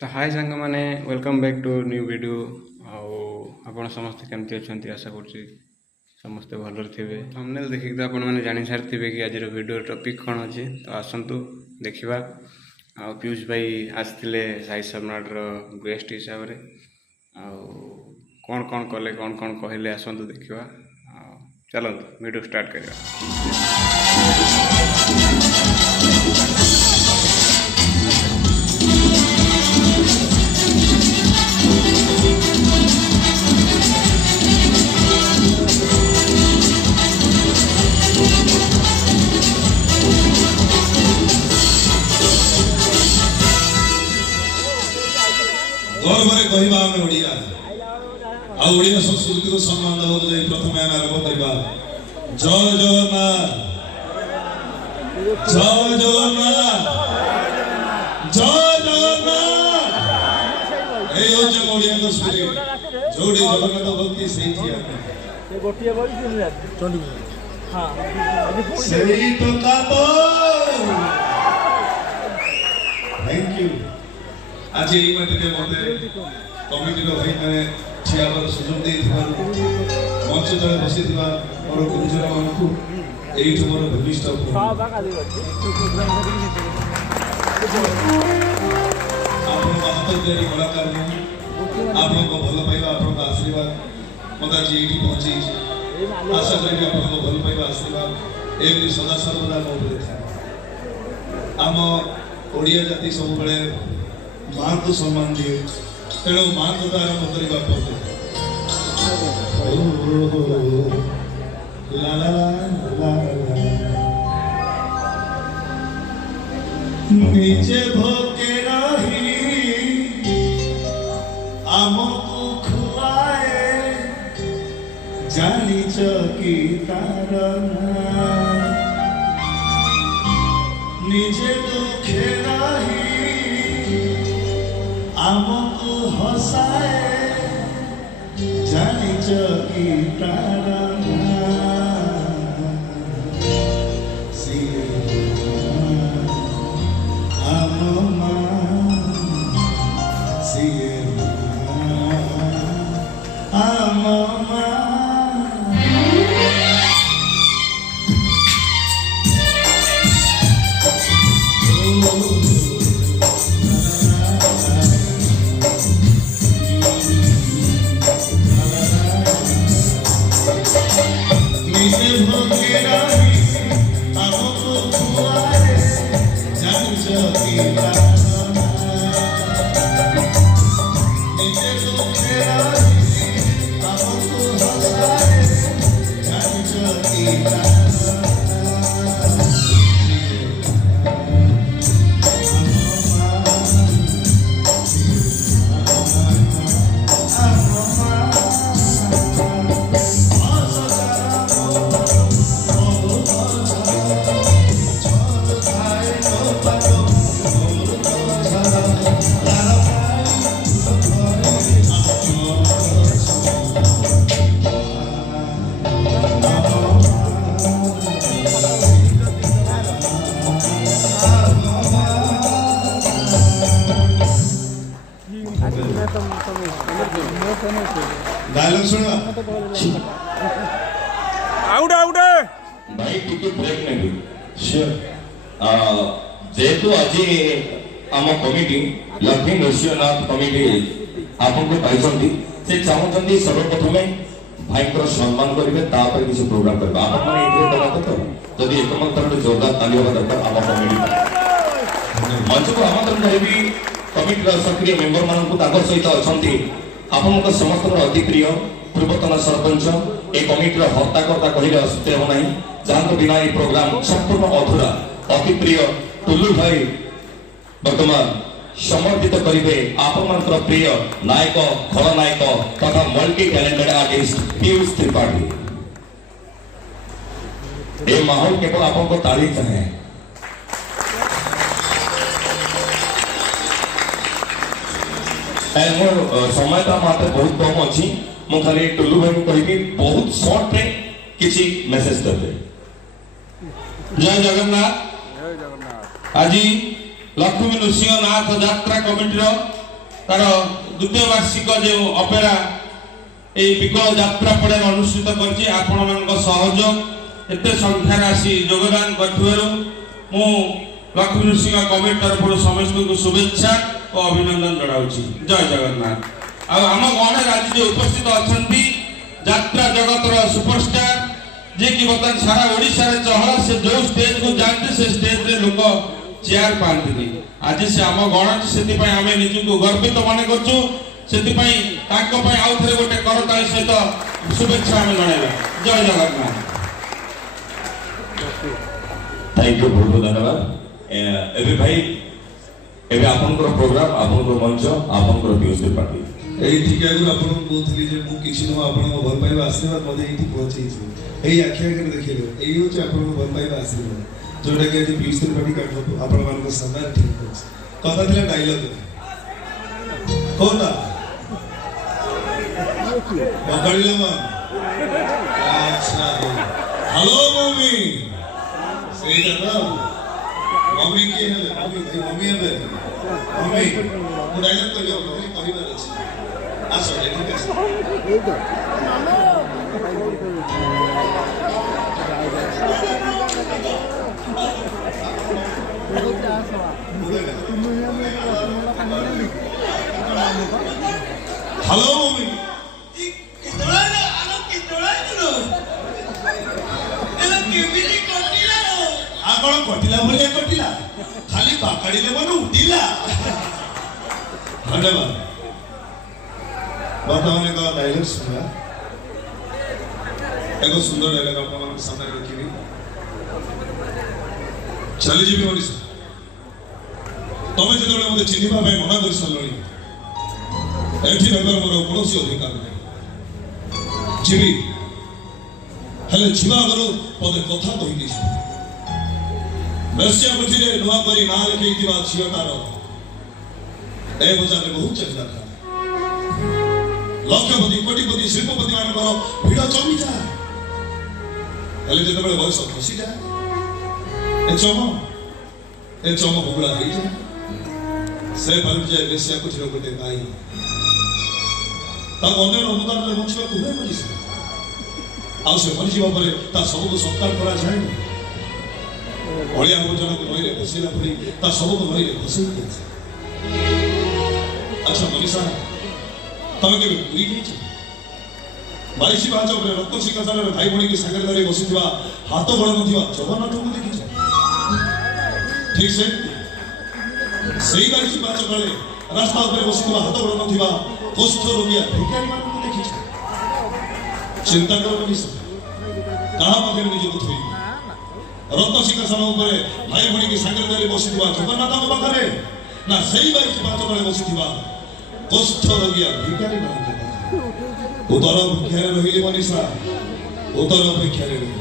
तो हाय सांग मैंने welcome back to new video आपण समस्त केमती अच्छा आशा करुँची समस्ते भलर थे थंबनेल देखिक तो आपण मैंने जानी सारी कि आज वीडियो टॉपिक कौन अच्छे तो आसतु देखा आ पीयूष भाई आसते साई सम्राटर गेस्ट हिसाब से कौन कौन कले कौन कौन कहले आसतु देखा चलते वीडियो स्टार्ट करिया। गर्वरे कहवा आम ओडिया आड़िया संस्कृति को सम्मान देवा जाए प्रथम आम आरंभ करवा जय जगन्नाथ जय जगन्नाथ जय जगन्नाथ ए होचे ओडिया को स्पिरिट जोड़ी जगन्नाथ भक्ति सही किया ये गोटिया बोली सुन जा चंडी हां सही तो का तो थैंक यू आज ये मते मते कमिटी रो भाई माने छियाबर सुযোগ देथिबार मंच तळे बसिथिबा मोर गुरुजन मानकु एइठ मोर भूमिष्ठ आपण हाथ देरी कलाकार आपण को भल पाइबा आपण का आशीर्वाद मता जी एठी पहुंची आशा करी आपण को भल पाइबा आशीर्वाद एमती सदा सर्वदा मो उपरे था आम ओडिया जाति सब बेले मां को सम्मान दिए तेणु मां को आरंभ करवा पड़े ला ला ला नीचे भोके रही आमको खुआए जानी चकी तारना नीचे दुखे रही आमको हसाए जानी चकी तारना डायलॉग सुनो आउट आउट भाई टिके ब्रेक नेबी श्योर जेतु आज आम कमिटी लक्ष्मी नृसिंहनाथ कमिटी आपन को पाइछंती से चाहउछंती सर्वप्रथमे भाई को सम्मान करिवे तापर किसी प्रोग्राम करबा आपन माने एथे दबात तो यदि एकमत तरह जोरदार ताली होगा दरकार आम कमिटी मंच को आमंत्रण करिवी कमिटी सक्रिय मेंबर मानन को ताकर सहित अछंती आपन समस्त अति प्रिय पूर्वतन सरपंच ए कमिटी हत्याकर्ता कहले असत्य हो नहीं जहां बिना ये प्रोग्राम संपूर्ण अधूरा अति प्रिय टुल्लू भाई वर्तमान समर्पित करिवे आपन प्रिय नायक खलनायक तथा multi talented artist Piyush Tripathi ए माहौल केवल आपन को ताली चाहे मोर समय मात्र बहुत कम अच्छी मु खाली टुल्लू भाई को कहि बहुत शॉर्ट रे किसी मेसेज करते जय जगन्नाथ आज लक्ष्मी नृसिंहनाथ यात्रा कमिटी तार द्वितीय वार्षिक जो अपेरा ये विकल यात्रा पड़े अनुष्ठित करछि आपण मानक सहयोग एते संख्यार आसी योगदान करथिबारु मु लक्ष्मी नृसिंह कमिटी तरफ समस्त को शुभेच्छा और अभिनंदन जनाउछि। जय जगन्नाथ। आ आम गण आज जो उपस्थित अछंती यात्रा जगतर सुपरस्टार जे कि बर्तमान सारा ओडिशा रे चहला से जो स्टेज को जाते से स्टेज रे लोक चेयर पांती आज से आम गण से आम निज को गर्वित मन करछु से आउ थे गोटे करताली सहित शुभेच्छा आम जनाइबा। जय जगन्नाथ। थैंक यू बहुत बहुत धन्यवाद। एबे भाई एबे आपनकर प्रोग्राम आपनकर मंच आपनकर व्यूज पार्टी এই ঠিক আগে আপনাকে বলছিলি যে মু কিছু না আপনাকে ভাল পাইবা আশীর্বাদ মধ্যে এইটি পৌঁছেইছি এই আখি আগে দেখিলে এই হচ্ছে আপনাকে ভাল পাইবা আশীর্বাদ जोटा कि आज बीस पार्टी काट आपण मान सामने ठीक है कथा दिला डायलॉग कोना पकड़िला मन अच्छा हेलो मम्मी सही था मम्मी के है मम्मी है मम्मी वो डायलॉग तो जो कहिबार अछि अच्छा ठीक है हेलो मम्मी कितोड़ा ना आलो कितोड़ा नो एला केबिली कटिला आ कोन कटिला भलिया कटिला खाली बाकाडी ले बनु उठिला धन्यवाद। वर्तमान का डायलॉग सुना एक सुंदर डायलॉग आपन मान सामने रखिबी चली जीवी ओडिसा तमे जेतबे मते चिन्हिबा भाई मना कर सलणी एठी नगर मोर कौनसी अधिकार नहीं जीवी हेले जीवा गरो पदे कथा कहिनी मेसिया गुठिरे नुआ करी ना लिखैतिबा छियटार ए बजारे बहुत चर्चा था लक्षपति कोटिपति शिल्पपति मानकर भिड़ जमी जाए हेले जेतबे बयस खसी जाए ए चम बगुड़ा हो जाए से पर जाए बेसिया कुछ गोटे पाई ता अन्य अनुदान रे बंचिबा कुहे मरिस आ से मरिजिबा परे ता सब को सत्कार करा जाय बलिया भोजन को नई रे बसिला पड़ी ता सब को नई रे बसई दे अच्छा मनीषा तमे के पूरी की बाईसी बाज रे रक्त सिंहासन रे भाई बणी के सागर धरी बसिथिबा हाथ बळ नथिबा जगन्नाथ को देखि ठीक से सही बाईसी बाज गले रास्ता ऊपर बसिथिबा हाथ बळ नथिबा कुष्ठ रोगिया भिखारी मान को देखि चिंता करो मनीषा कहा मते निज को थई रक्त सिंहासन ऊपर भाई बणी के सागर धरी बसिथिबा जगन्नाथ को पाखरे ना सही बाईसी बाज गले बसिथिबा कुष्ठ रोगिया भिखारी मान को उदर भिक्षारे रहिले मनीषा उदर भिक्षारे रहिले